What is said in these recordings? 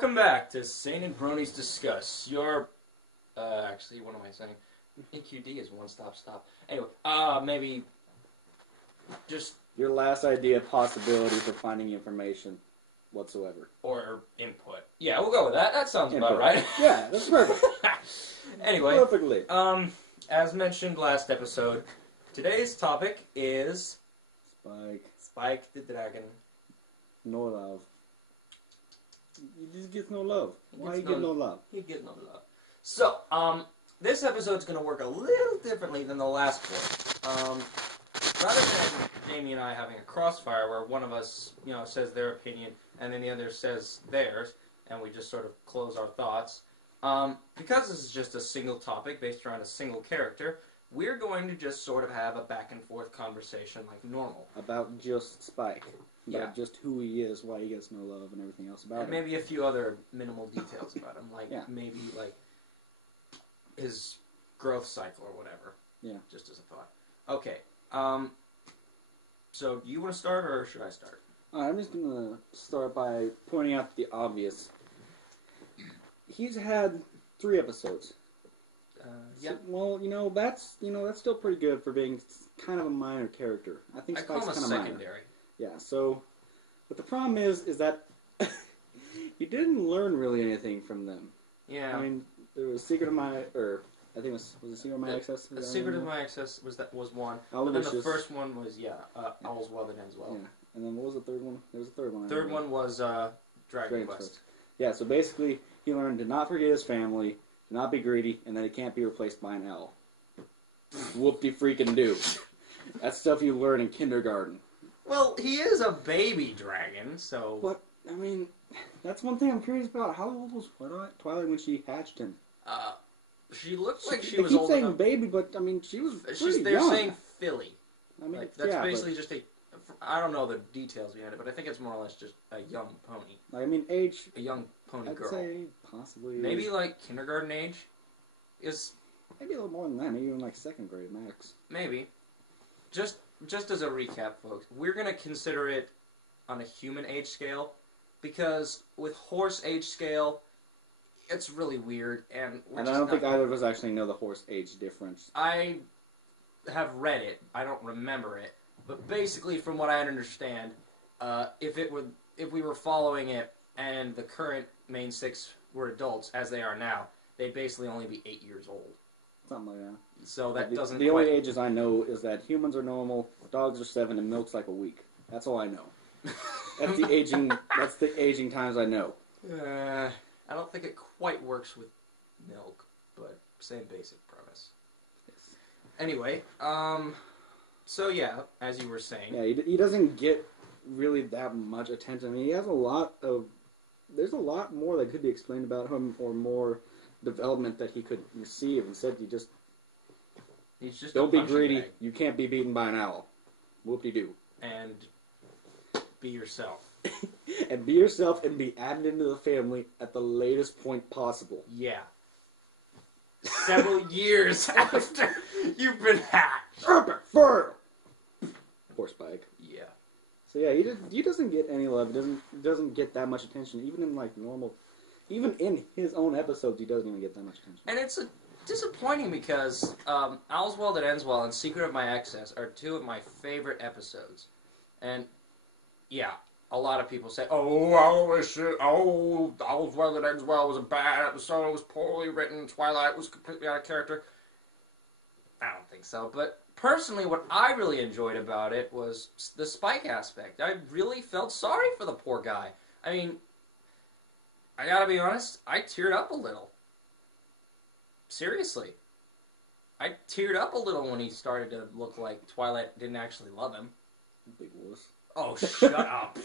welcome back to Sane and Bronies Discuss. Your, actually, what am I saying? EQD is one stop. Anyway, maybe just... Your last idea, possibility for finding information whatsoever. Or input. Yeah, we'll go with that. That sounds Input. about right. Yeah, that's perfect. Anyway, perfectly. As mentioned last episode, today's topic is... Spike the Dragon. No love. He just gets no love. Why you get no love? He get no love. So, this episode's going to work a little differently than the last one. Rather than Jamie and I having a crossfire where one of us, says their opinion and then the other says theirs, and we just sort of close our thoughts, because this is just a single topic based around a single character, we're going to just sort of have a back and forth conversation like normal. About just Spike. Yeah. About just who he is, why he gets no love, and everything else about And him. maybe a few other minimal details about him, like maybe like his growth cycle or whatever. Yeah. Just as a thought. Okay. So do you want to start or should I start? I'm just going to start by pointing out the obvious. He's had 3 episodes. Yeah. So, well, that's still pretty good for being kind of a minor character. I think Spike's kind of secondary. Minor. Yeah. So, but the problem is that you didn't learn really anything from them. Yeah. I mean, there was Secret of My, or I think was it Secret of My Access? The Secret of My Access was one. But then the first one was All's Well That Ends Well. Yeah. And then what was the third one? There was a third one. Third one was Dragon Quest. Yeah. So basically, he learned to not forget his family, to not be greedy, and that he can't be replaced by an L. Whoop-de-freaking-do. That's stuff you learn in kindergarten. Well, he is a baby dragon, so... But, I mean, that's one thing I'm curious about. How old was Twilight when she hatched him? She looked like she was old old saying enough. baby, but, I mean, she was pretty They're young. saying filly. I mean, like, that's basically just a... I don't know the details behind it, but I think it's more or less just a young pony. Like, I mean, age... A young pony girl. I'd say possibly... Maybe, like, kindergarten age? Maybe a little more than that. Maybe even, like, 2nd grade max. Maybe. Just as a recap, folks, we're going to consider it on a human age scale, because with horse age scale, it's really weird, and I don't think either of us actually know the horse age difference. I have read it. I don't remember it. But basically, from what I understand, if we were following it and the current main 6 were adults, as they are now, they'd basically only be 8 years old. Something like that. So that doesn't. The only ages I know is that humans are normal, dogs are 7, and milk's like a week. That's all I know. That's the aging. That's the aging times I know. I don't think it quite works with milk, but same basic premise. Yes. Anyway, so yeah, as you were saying. Yeah, he doesn't get really that much attention. I mean, he has a lot of. There's a lot more that could be explained about him, or more development that he could receive. Instead, he's just don't be greedy. Bag. You can't be beaten by an owl. Whoop-de-doo. And be yourself. And be yourself and be added into the family at the latest point possible. Yeah. Several years after you've been hatched. Poor Spike. Yeah. So yeah, he doesn't get any love. He doesn't get that much attention, even in like normal. Even in his own episodes, he doesn't even get that much attention. And it's disappointing because All's Well That Ends Well and Secret of My Access are 2 of my favorite episodes. And, yeah, a lot of people say, All's Well That Ends Well was a bad episode, it was poorly written, Twilight was completely out of character. I don't think so, but personally what I really enjoyed about it was the Spike aspect. I really felt sorry for the poor guy. I mean... I gotta be honest, I teared up a little. Seriously. I teared up a little when he started to look like Twilight didn't actually love him. Big wuss. Oh, shut up.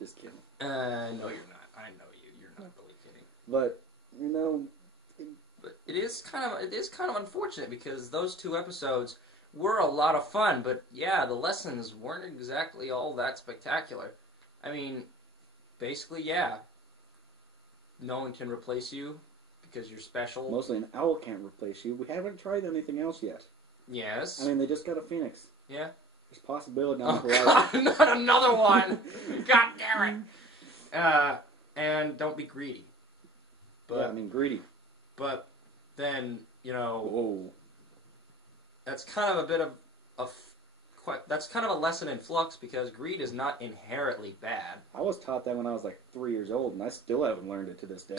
Just kidding. No, you're not. I know you. You're not really kidding. But, But it is kind of unfortunate because those 2 episodes were a lot of fun, but yeah, the lessons weren't exactly all that spectacular. I mean... Basically, yeah. No one can replace you because you're special. Mostly an owl can't replace you. We haven't tried anything else yet. Yes. I mean, they just got a phoenix. Yeah. There's possibility down the horizon. God, not another one! God damn it! and don't be greedy. But, yeah, I mean, greedy. But then, you know, Whoa. that's kind of a bit of that's kind of a lesson in flux because greed is not inherently bad. I was taught that when I was like 3 years old, and I still haven't learned it to this day.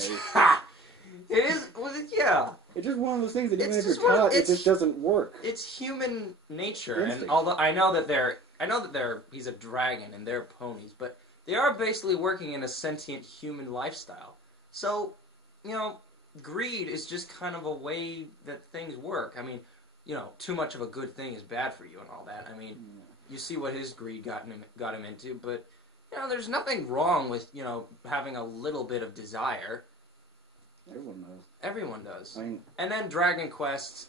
It is, yeah. It's just one of those things that even It's if you're just one of- taught, it it's- just doesn't work. It's human nature, Instinct. and although I know that he's a dragon and they're ponies, but they are basically working in a sentient human lifestyle. So, you know, greed is just kind of a way that things work. I mean, you know, too much of a good thing is bad for you and all that. I mean, you see what his greed got him into, but you know, there's nothing wrong with, you know, having a little bit of desire. Everyone knows. Everyone does. I mean, And then Dragon Quest,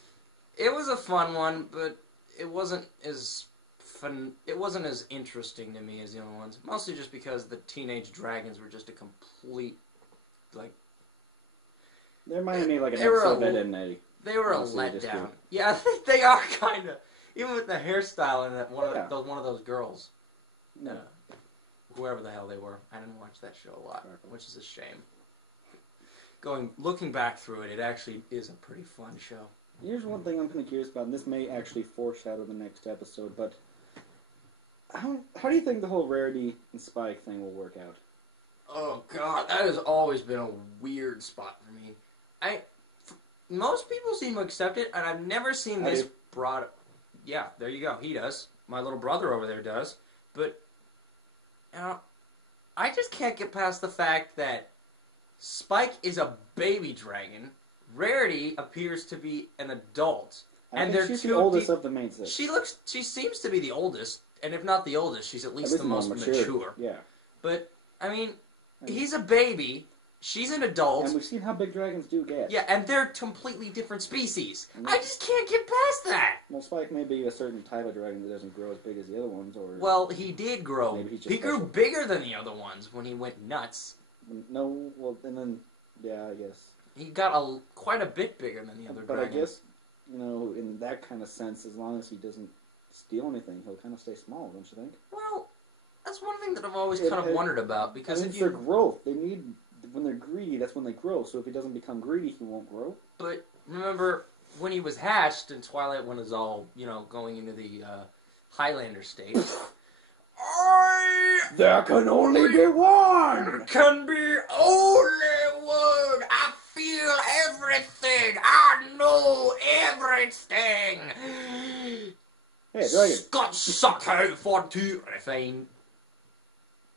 it was a fun one, but it wasn't as fun. It wasn't as interesting to me as the other ones. Mostly just because the teenage dragons were just a complete, like, they reminded me of like an They were episode a- of Ed, Edd n Eddy. they were a Honestly, just letdown. do. Yeah, they are kind of. Even with the hairstyle and that one of those girls, No. whoever the hell they were. I didn't watch that show a lot, Sure. which is a shame. Looking back through it, it actually is a pretty fun show. Here's one thing I'm kind of curious about, and this may actually foreshadow the next episode, but how do you think the whole Rarity and Spike thing will work out? Oh God, that has always been a weird spot for me. Most people seem to accept it, and I've never seen I this do. brought. Yeah, there you go. He does. My little brother over there does. But you know, I just can't get past the fact that Spike is a baby dragon. Rarity appears to be an adult, I and think they're she's two the oldest of the main six. She seems to be the oldest, and if not the oldest, she's at least the most mature. Yeah. But I mean, he's a baby. She's an adult. And we've seen how big dragons do get. Yeah, and they're completely different species. And I just can't get past that. Well, Spike may be a certain type of dragon that doesn't grow as big as the other ones, or... Well, he did grow. Maybe he's just He grew special. bigger than the other ones when he went nuts. No, well, and then... Yeah, I guess. He got quite a bit bigger than the other But dragon. I guess, you know, in that kind of sense, as long as he doesn't steal anything, he'll kind of stay small, don't you think? Well, that's one thing that I've always It- kind of it- wondered about, because I mean, if it's their you... growth. They need... When they're greedy, that's when they grow. So if he doesn't become greedy, he won't grow. But remember, when he was hatched in Twilight, when it was all, you know, going into the Highlander state... There can only be one! Can be only one. I feel everything. I know everything. Hey, dragon. Scott suck out for everything.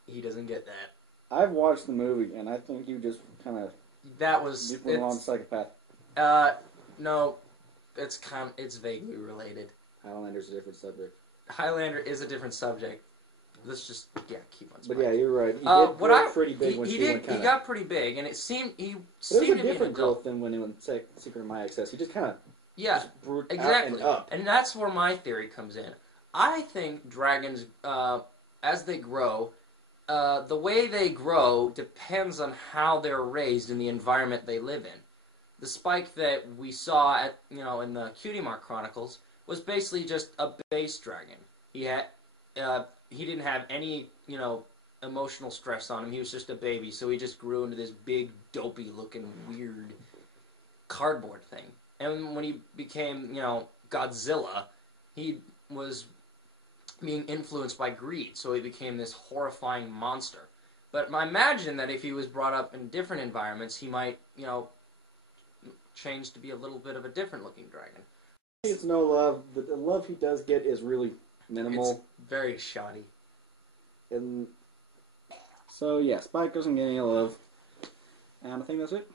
He doesn't get that. I've watched the movie, and I think you just kind of That was went along psychopath. no, it's vaguely related. Highlander's a different subject. Highlander is a different subject. Let's just keep on. But yeah, you're right. He did what grow pretty big when he she did. went kind He of... got pretty big, and it seemed There seemed was a to be an different adult. growth than when he went Secret of My Access. He just kind of Yeah, brute exactly. out and up. And that's where my theory comes in. I think dragons, as they grow, the way they grow depends on how they're raised in the environment they live in. The Spike that we saw at, you know, in the Cutie Mark Chronicles was basically just a base dragon. He didn't have any, you know, emotional stress on him. He was just a baby, so he just grew into this big, dopey-looking, weird cardboard thing. And when he became, you know, Godzilla, he was being influenced by greed, so he became this horrifying monster. But I imagine that if he was brought up in different environments, he might, you know, change to be a little bit of a different-looking dragon. It's no love. The love he does get is really minimal. It's very shoddy. And so, yeah, Spike doesn't get any love. And I think that's it.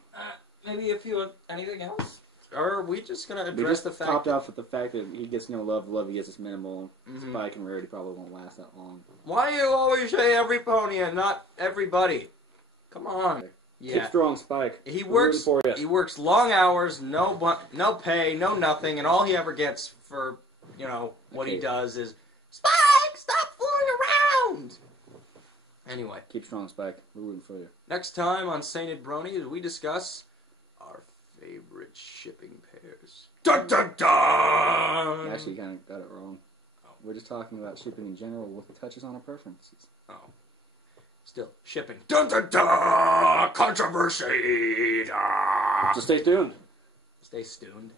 Maybe if you anything else? Or are we just going to We address just the fact topped off with the fact that he gets no love. The love he gets is minimal. Mhm. Spike and Rarity probably won't last that long. Why do you always say every pony and not everybody? Come on. Keep Yeah. strong, Spike. He We're works rooting for he you. works long hours, no pay, no nothing, and all he ever gets for, you know, what he Okay. does is Spike, stop fooling around. Anyway, Keep strong, Spike. We're rooting for you. next time on Sainted Bronies, we discuss our favorite shipping pairs. Dun dun dun! Actually, you kind of got it wrong. Oh. We're just talking about shipping in general with touches on our preferences. Oh. Still shipping. Dun dun dun! Controversy! So stay tuned. Stay stoned.